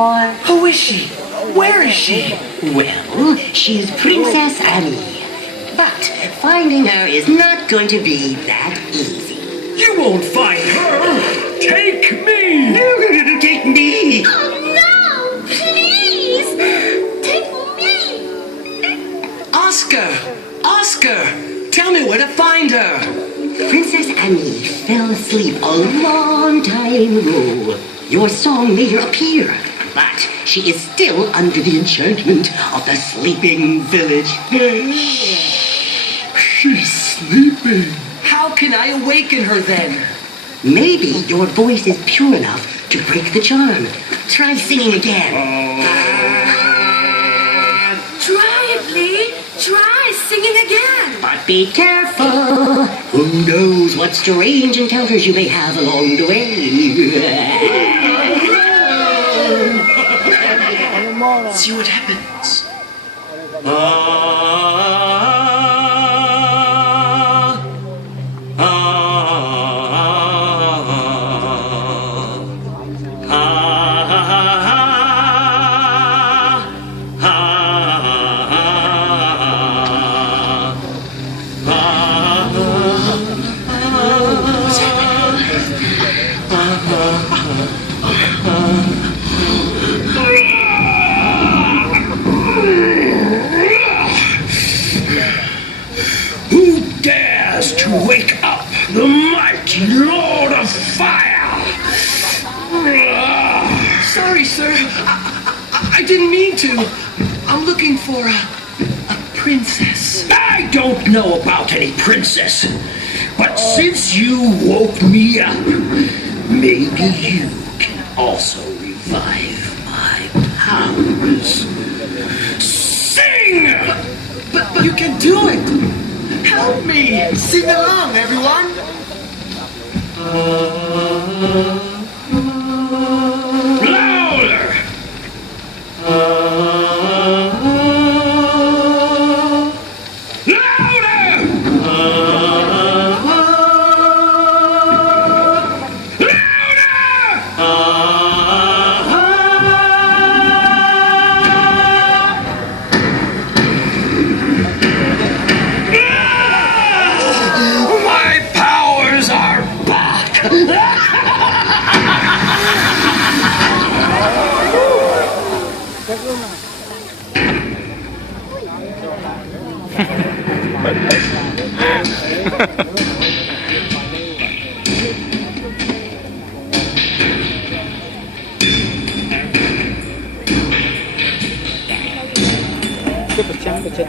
Who is she? Where is she? Well, she's Princess Annie. But finding her is not going to be that easy. You won't find her! Take me! Take me! Oh no! Please! Take me! Oscar! Oscar! Tell me where to find her! Princess Annie fell asleep a long time ago. Your song made her appear, but she is still under the enchantment of the sleeping village. She's sleeping. How can I awaken her then? Maybe your voice is pure enough to break the charm. Try singing again. Try it, Lee. Try singing again. But be careful. Who knows what strange encounters you may have along the way. See what happens. Who dares to wake up the mighty Lord of Fire? Sorry, sir. I didn't mean to. I'm looking for a princess. I don't know about any princess. But since you woke me up, maybe you can also revive my powers. Sing! But you can do it! Help me! Sing along, everyone! Louder! My powers are back! Cái bịch trắng bịch trên